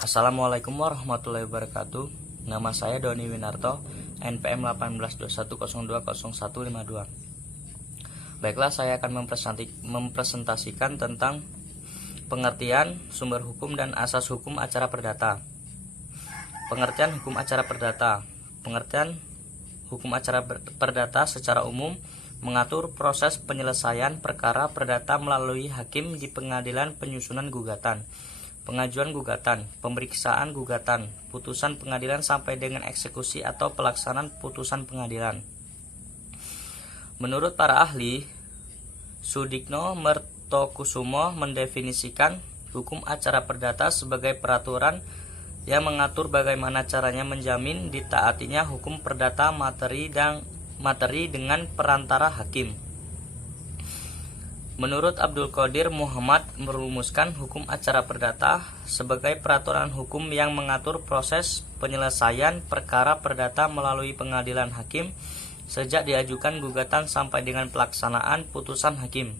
Assalamualaikum warahmatullahi wabarakatuh. Nama saya Doni Winarto, NPM 1821020152. Baiklah, saya akan mempresentasikan tentang pengertian, sumber hukum, dan asas hukum acara perdata. Pengertian hukum acara perdata. Pengertian hukum acara perdata secara umum mengatur proses penyelesaian perkara perdata melalui hakim di pengadilan penyusunan gugatan, pengajuan gugatan, pemeriksaan gugatan, putusan pengadilan sampai dengan eksekusi atau pelaksanaan putusan pengadilan. Menurut para ahli, Sudikno Mertokusumo mendefinisikan hukum acara perdata sebagai peraturan yang mengatur bagaimana caranya menjamin ditaatinya hukum perdata materi dengan perantara hakim. Menurut Abdul Qadir Muhammad merumuskan hukum acara perdata sebagai peraturan hukum yang mengatur proses penyelesaian perkara perdata melalui pengadilan hakim sejak diajukan gugatan sampai dengan pelaksanaan putusan hakim.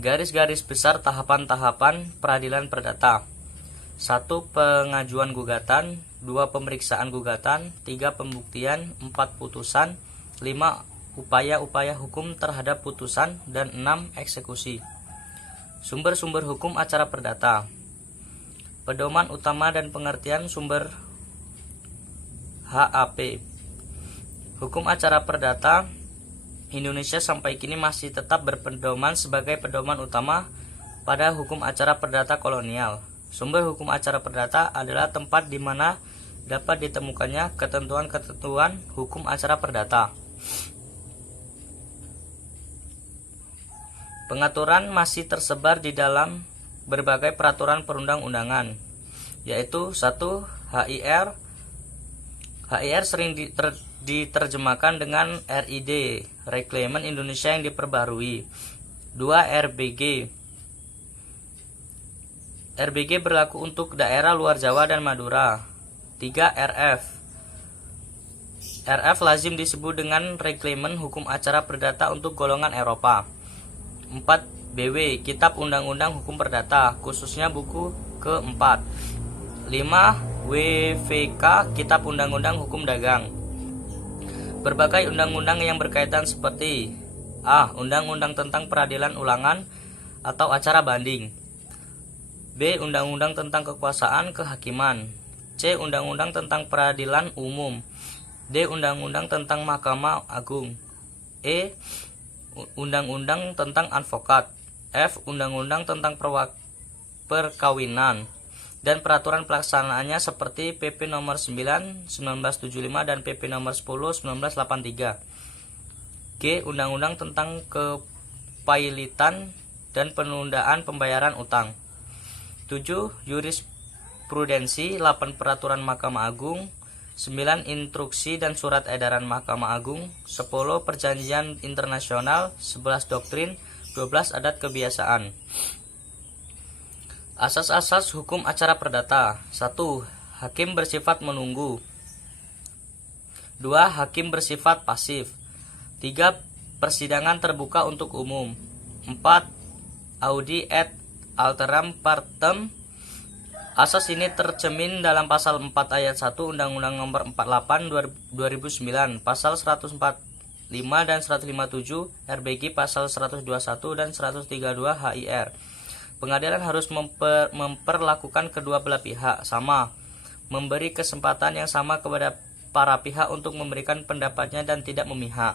Garis-garis besar tahapan-tahapan peradilan perdata: 1. Pengajuan gugatan, 2. Pemeriksaan gugatan, 3. Pembuktian, 4. Putusan, 5. Upaya-upaya hukum terhadap putusan, dan 6. Eksekusi. Sumber-sumber hukum acara perdata. Pedoman utama dan pengertian sumber HAP. Hukum acara perdata Indonesia sampai kini masih tetap berpedoman sebagai pedoman utama pada hukum acara perdata kolonial. Sumber hukum acara perdata adalah tempat di mana dapat ditemukannya ketentuan-ketentuan hukum acara perdata. Pengaturan masih tersebar di dalam berbagai peraturan perundang-undangan, yaitu 1. HIR. HIR sering diterjemahkan dengan RID, Reglement Indonesia yang diperbarui. 2. RBG. RBG berlaku untuk daerah luar Jawa dan Madura. 3. RF. RF lazim disebut dengan Reglement Hukum Acara Perdata untuk golongan Eropa. 4. BW, Kitab Undang-Undang Hukum Perdata, khususnya buku ke-4. 5. WVK, Kitab Undang-Undang Hukum Dagang. Berbagai undang-undang yang berkaitan seperti: A. Undang-undang tentang peradilan ulangan atau acara banding. B. Undang-undang tentang kekuasaan kehakiman. C. Undang-undang tentang peradilan umum. D. Undang-undang tentang Mahkamah Agung. E. Undang-undang tentang advokat. F. Undang-undang tentang perkawinan dan peraturan pelaksanaannya seperti PP nomor 9 1975 dan PP nomor 10 1983. G. Undang-undang tentang kepailitan dan penundaan pembayaran utang. 7. Jurisprudensi. 8. Peraturan Mahkamah Agung. 9. Instruksi dan surat edaran Mahkamah Agung. 10. Perjanjian internasional. 11. Doktrin. 12. Adat kebiasaan. Asas-asas hukum acara perdata. 1. Hakim bersifat menunggu. 2. Hakim bersifat pasif. 3. Persidangan terbuka untuk umum. 4. Audi et alteram partem. Asas ini tercemin dalam pasal 4 ayat 1 Undang-Undang Nomor 48 2009, pasal 145 dan 157 RBG, pasal 121 dan 132 HIR. Pengadilan harus memperlakukan kedua belah pihak sama, memberi kesempatan yang sama kepada para pihak untuk memberikan pendapatnya dan tidak memihak.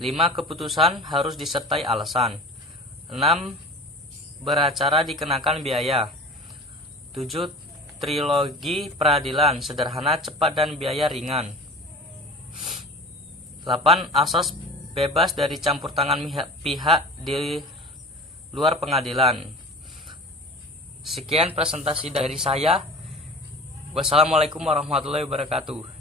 5. Keputusan harus disertai alasan. 6. Beracara dikenakan biaya. 7. Trilogi peradilan sederhana, cepat, dan biaya ringan. 8. Asas bebas dari campur tangan pihak di luar pengadilan. Sekian presentasi dari saya. Wassalamualaikum warahmatullahi wabarakatuh.